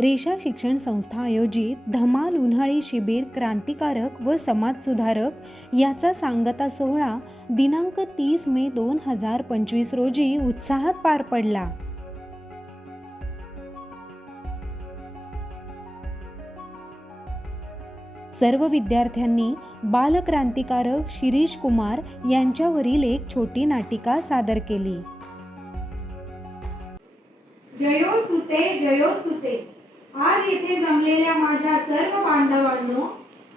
रेषा शिक्षण संस्था आयोजित धमाल उन्हाळी शिबिर क्रांतिकारक व समाजसुधारक याचा सांगता सोहळा दिनांक तीस मे दोन हजार पंचवीस रोजी उत्साहात पार पडला. सर्व विद्यार्थ्यांनी बालक्रांतिकारक शिरीष कुमार यांच्यावरील एक छोटी नाटिका सादर केली. जयोस्तुते जयोस्तुते आज येथे जमलेल्या माझ्या सर्व बांधवांनो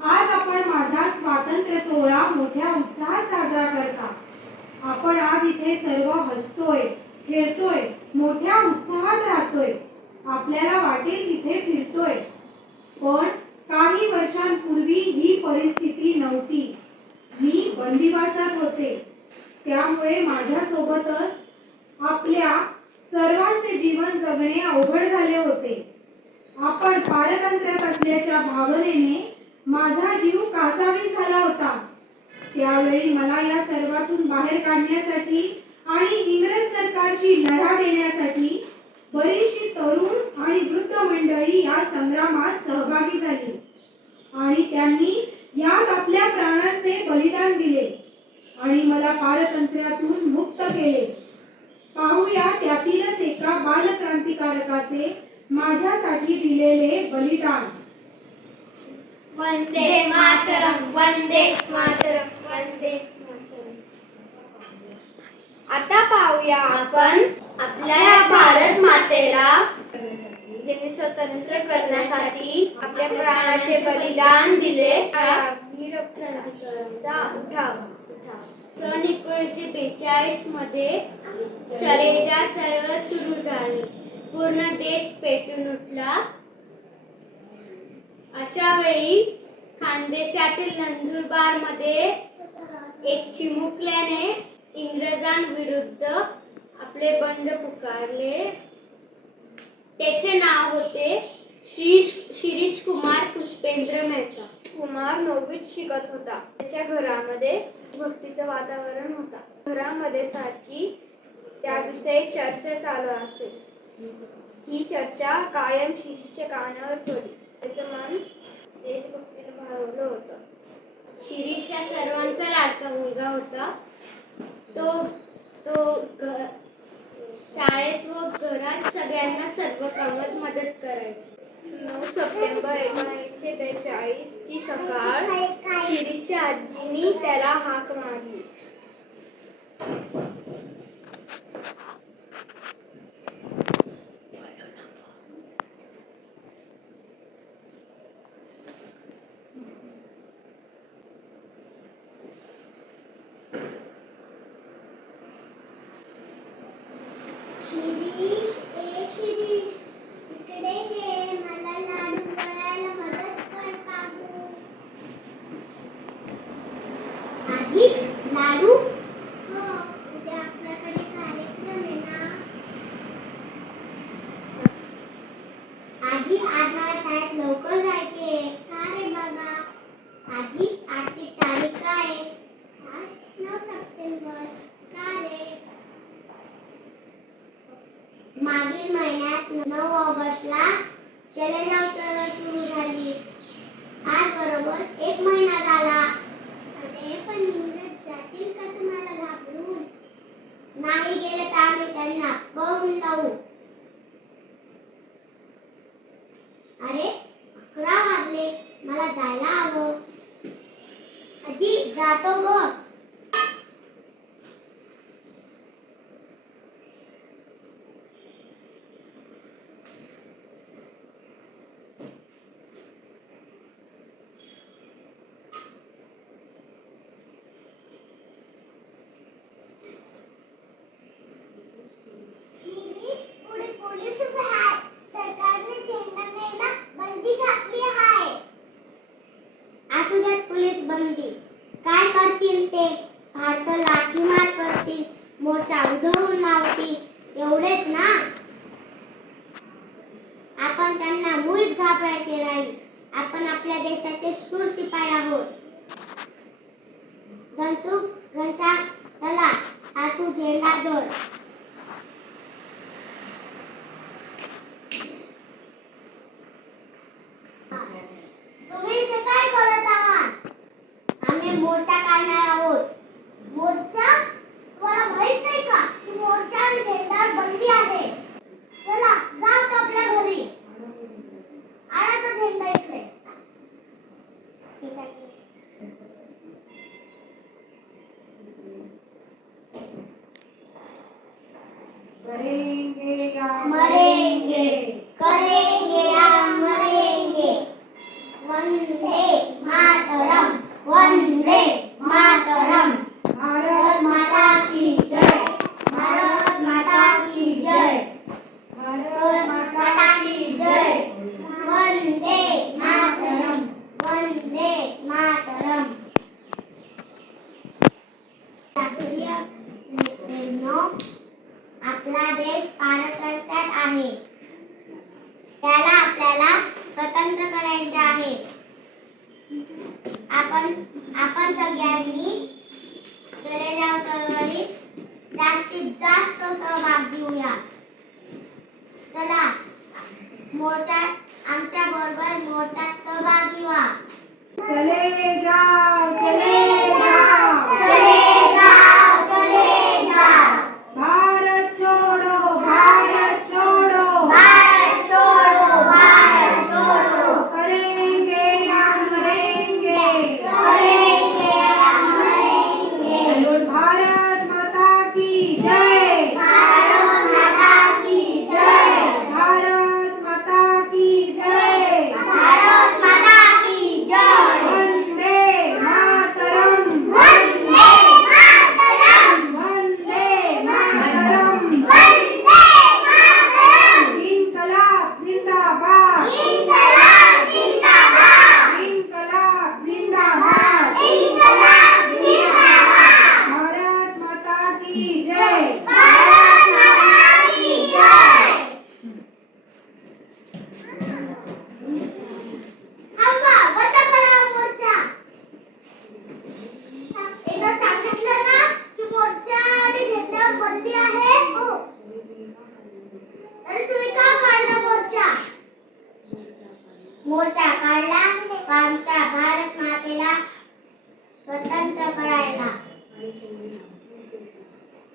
आज आपण माझा स्वातंत्र्य सोहळा मोठ्या उत्साहात साजरा करता. आपण आज इथे सर्व हसतोय खेळतोय मोठ्या उत्साहात राहतोय. आपल्याला वाटेल तिथे फिरतोय. पण काही वर्षांपूर्वी ही परिस्थिती नव्हती. मी बंदिवासात होते. त्यामुळे माझ्यासोबतच आपल्या सर्वांचे जीवन जगणे अवघड झाले होते. आपण पारतंत्र्यात असल्याच्या भावनेने माझा जीव कासावी झाला होता. त्यावेळी मला या सर्वातून बाहेर काढण्यासाठी आणि इंग्रज सरकारशी लढा देण्यासाठी बरीचशी तरुण आणि वृद्ध मंडळी या संग्रामात सहभागी झाली. आणि त्यांनी यात आपल्या प्राणाचे बलिदान दिले आणि मला पारतंत्र्यातून मुक्त केले. पाहूया त्यातीलच एका बालक्रांतिकारकाचे माझ्यासाठी दिलेले बलिदान. वंदे मातरम वंदे मातरम वंदे मातरम. आता पाहूया आपण आपल्या या भारत मातेला स्वतंत्र करण्यासाठी आपल्या प्राणाचे बलिदान दिले. सन एकोणीसशे बेचाळीसमध्ये चलेजा सर्व सुरू झाली. पूर्ण देश पेटून उठला. अशा वेळी खानदेशातील नंदुरबारमध्ये एक चिमुकल्याने इंग्रजांविरुद्ध आपले बंड पुकारले. त्याचे नाव होते श्री शिरीष कुमार पुष्पेंद्र मेहता. कुमार नववीत शिकत होता. त्याच्या घरामध्ये भक्तीचं वातावरण होता. घरामध्ये सारखी त्याविषयी चर्चा चालू असेल ही चर्चा कायम शिरीषच्या कानावर पडली त्याचं मन देशभक्तीने भावलं होतं. शिरीष या सर्वांचा लाडका मुलगा होता. तो तो शाळेत व घरात सगळ्यांना सर्व कामात मदत करायची. नऊ सप्टेंबर एकोणीसशे बेचाळीस ची सकाळ शिरीषच्या आजीनी त्याला हाक मारली शिरीष ए शिरीष इकडे ये मला लाडू वळायला मदत कर काकू आजी लाडू. हो उद्या आपल्याकडे कार्यक्रम आहे ना. आजी आज मला शाळेत लवकर जायचे. का रे बाबा? आजी आजची तारीख काय? आहे? आज नऊ सप्टेंबर. का रे? मागील महिन्यात नऊ ऑगस्टला चलन उत्सव सुरू झाली. आज बरोबर एक महिना झाला अरे पण इंग्रज जातील का तुम्हाला घाबरून नाही गेले तर आम्ही त्यांना पळून लावू. अरे अकरा वाजले. मला जायला हवं. आजी जातो मग बंदी. काय करतील ते? भारत लाठीमार करतील. मोठा उधळून लावतील एवढेच ना? आपण त्यांना मुळीच घाबरायचे नाही. आपण आपल्या देशाचे सूर शिपाई आहोत. घनसुख घनश्याम चला हा तू झेंडा जोड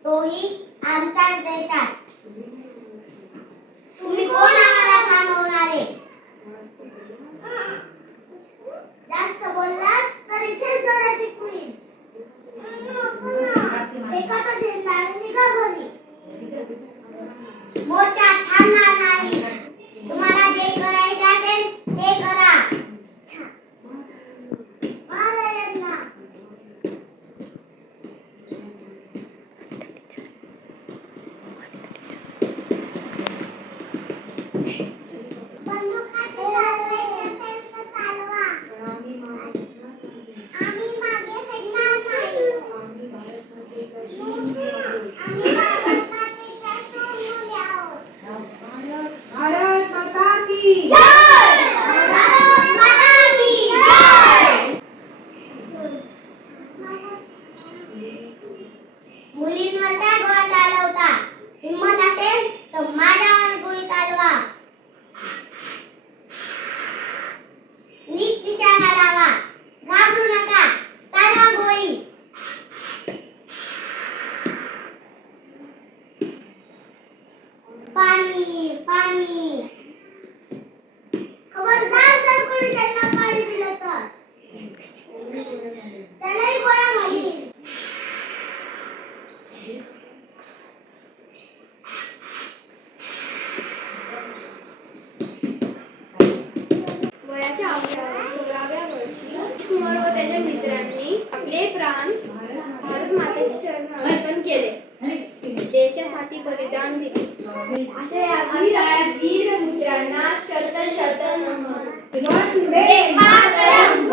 तोही आमच्या देशात. तुम्ही कोण आम्हाला थांबवणारे? जास्त बोललात तर इथेच धडा आमचे आम्ही साहेब वीर मित्रांना शत शत नमन वंदे मातरम